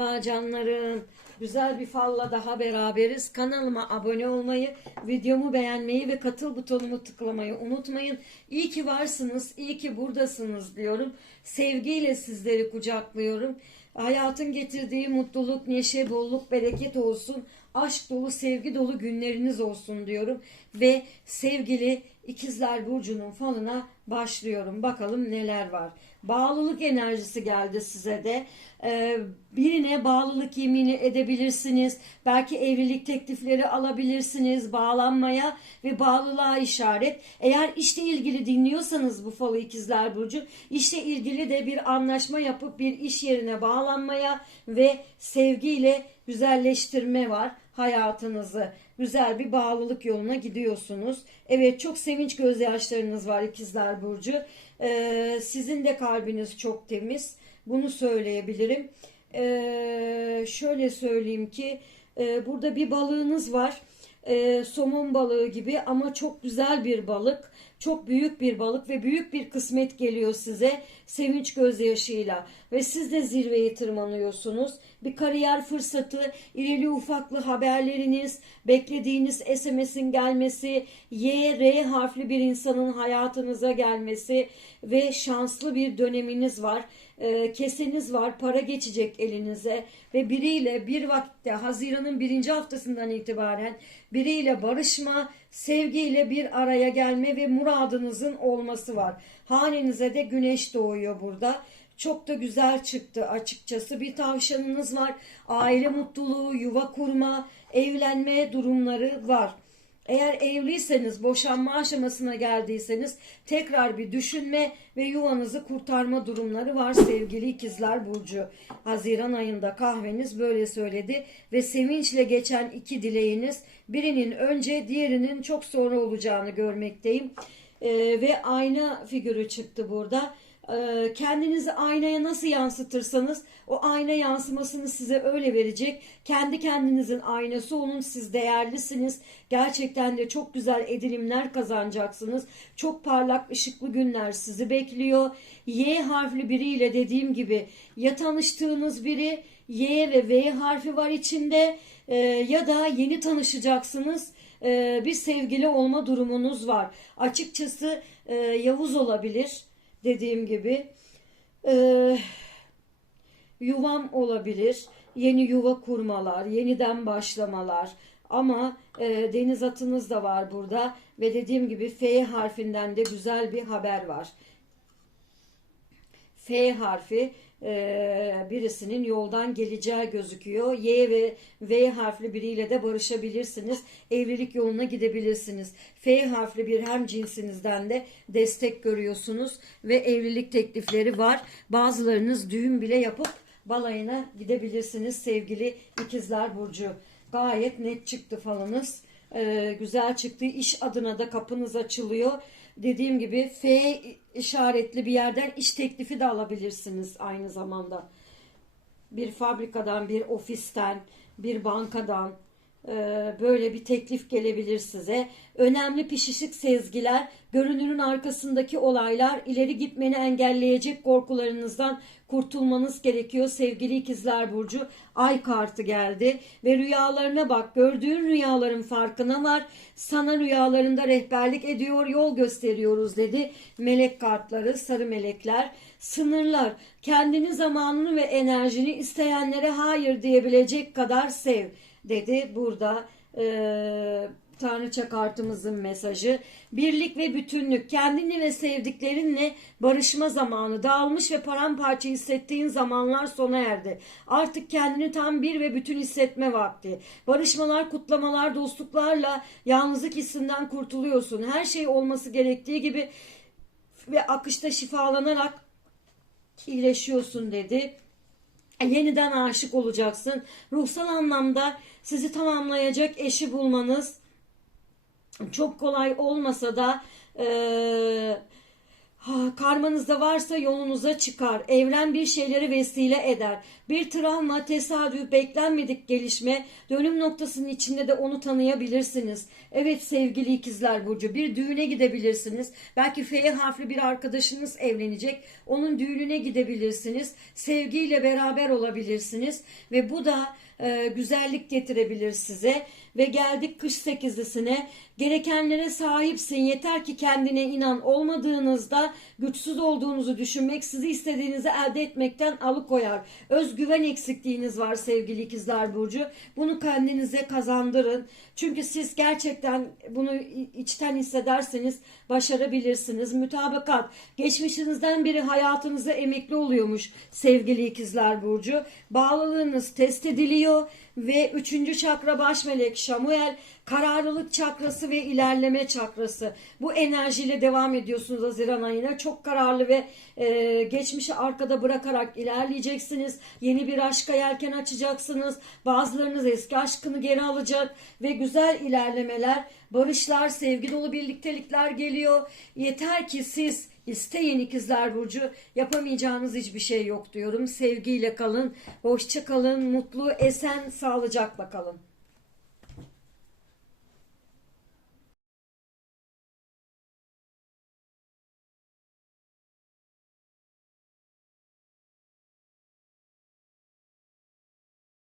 Merhaba canlarım. Güzel bir falla daha beraberiz. Kanalıma abone olmayı, videomu beğenmeyi ve katıl butonumu tıklamayı unutmayın. İyi ki varsınız, iyi ki buradasınız diyorum. Sevgiyle sizleri kucaklıyorum. Hayatın getirdiği mutluluk, neşe, bolluk, bereket olsun. Aşk dolu, sevgi dolu günleriniz olsun diyorum. Ve sevgili İkizler Burcu'nun falına başlıyorum. Bakalım neler var. Bağlılık enerjisi geldi size de. Ee, birine bağlılık yemini edebilirsiniz. Belki evlilik teklifleri alabilirsiniz. Bağlanmaya ve bağlılığa işaret. Eğer işle ilgili dinliyorsanız bu falı ikizler burcu, işle ilgili de bir anlaşma yapıp bir iş yerine bağlanmaya ve sevgiyle güzelleştirme var hayatınızı. Güzel bir bağlılık yoluna gidiyorsunuz. Evet çok sevinç gözyaşlarınız var ikizler burcu. Ee, sizin de kalbiniz çok temiz. Bunu söyleyebilirim. Ee, şöyle söyleyeyim ki e, burada bir balığınız var. Ee, somon balığı gibi ama çok güzel bir balık. Çok büyük bir balık ve büyük bir kısmet geliyor size sevinç gözyaşıyla ve siz de zirveye tırmanıyorsunuz. Bir kariyer fırsatı, irili ufaklı haberleriniz, beklediğiniz SMS'in gelmesi, Y, R harfli bir insanın hayatınıza gelmesi ve şanslı bir döneminiz var. Ee, keseniz var, para geçecek elinize ve biriyle bir vakitte Haziran'ın birinci haftasından itibaren biriyle barışma, sevgiyle bir araya gelme ve muradınızın olması var. Hanenize de güneş doğuyor burada. Çok da güzel çıktı açıkçası. Bir tavşanınız var. Aile mutluluğu, yuva kurma, evlenme durumları var. Eğer evliyseniz, boşanma aşamasına geldiyseniz tekrar bir düşünme ve yuvanızı kurtarma durumları var sevgili ikizler Burcu. Haziran ayında kahveniz böyle söyledi ve sevinçle geçen iki dileğiniz birinin önce diğerinin çok sonra olacağını görmekteyim. Ee, ve ayna figürü çıktı burada. Ee, kendinizi aynaya nasıl yansıtırsanız o ayna yansımasını size öyle verecek. Kendi kendinizin aynası olun. Siz değerlisiniz. Gerçekten de çok güzel edilimler kazanacaksınız. Çok parlak ışıklı günler sizi bekliyor. Y harfli biriyle dediğim gibi ya tanıştığınız biri Y ve V harfi var içinde e, ya da yeni tanışacaksınız e, bir sevgili olma durumunuz var. Açıkçası e, Yavuz olabilir dediğim gibi. E, yuvam olabilir. Yeni yuva kurmalar, yeniden başlamalar. Ama e, deniz atınız da var burada ve dediğim gibi F harfinden de güzel bir haber var. F harfi e, birisinin yoldan geleceği gözüküyor. Y ve V harfli biriyle de barışabilirsiniz. Evlilik yoluna gidebilirsiniz. F harfli bir hem cinsinizden de destek görüyorsunuz ve evlilik teklifleri var. Bazılarınız düğün bile yapıp balayına gidebilirsiniz sevgili ikizler burcu. Gayet net çıktı falınız. E, güzel çıktı. İş adına da kapınız açılıyor dediğim gibi F işaretli bir yerden iş teklifi de alabilirsiniz aynı zamanda. Bir fabrikadan, bir ofisten, bir bankadan böyle bir teklif gelebilir size. Önemli pişişik sezgiler, görünürün arkasındaki olaylar, ileri gitmeni engelleyecek korkularınızdan kurtulmanız gerekiyor sevgili ikizler burcu. Ay kartı geldi ve rüyalarına bak. Gördüğün rüyaların farkına var. Sana rüyalarında rehberlik ediyor, yol gösteriyoruz dedi. Melek kartları, sarı melekler, sınırlar. Kendini, zamanını ve enerjini isteyenlere hayır diyebilecek kadar sev dedi burada. Ee, Tanrıça kartımızın mesajı. Birlik ve bütünlük. Kendini ve sevdiklerinle barışma zamanı. Dağılmış ve paramparça hissettiğin zamanlar sona erdi. Artık kendini tam bir ve bütün hissetme vakti. Barışmalar, kutlamalar, dostluklarla yalnızlık hissinden kurtuluyorsun. Her şey olması gerektiği gibi ve akışta şifalanarak iyileşiyorsun dedi yeniden aşık olacaksın. Ruhsal anlamda sizi tamamlayacak eşi bulmanız çok kolay olmasa da e, Ha, karmanızda varsa yolunuza çıkar. Evren bir şeyleri vesile eder. Bir travma, tesadüf, beklenmedik gelişme, dönüm noktasının içinde de onu tanıyabilirsiniz. Evet sevgili ikizler Burcu bir düğüne gidebilirsiniz. Belki F harfli bir arkadaşınız evlenecek. Onun düğününe gidebilirsiniz. Sevgiyle beraber olabilirsiniz. Ve bu da e, güzellik getirebilir size. Ve geldik kış sekizlisine. Gerekenlere sahipsin. Yeter ki kendine inan. Olmadığınızda güçsüz olduğunuzu düşünmek sizi istediğinizi elde etmekten alıkoyar. Özgüven eksikliğiniz var sevgili ikizler Burcu. Bunu kendinize kazandırın. Çünkü siz gerçekten bunu içten hissederseniz başarabilirsiniz. Mütabakat. Geçmişinizden biri hayatınıza emekli oluyormuş sevgili ikizler Burcu. Bağlılığınız test ediliyor ve üçüncü çakra baş melek Şamuel kararlılık çakrası ve ilerleme çakrası. Bu enerjiyle devam ediyorsunuz Haziran ayına. Çok kararlı ve e, geçmişi arkada bırakarak ilerleyeceksiniz. Yeni bir aşka yelken açacaksınız. Bazılarınız eski aşkını geri alacak ve güzel ilerlemeler, barışlar, sevgi dolu birliktelikler geliyor. Yeter ki siz isteyin ikizler burcu yapamayacağınız hiçbir şey yok diyorum. Sevgiyle kalın, hoşça kalın, mutlu, esen, sağlıcakla kalın.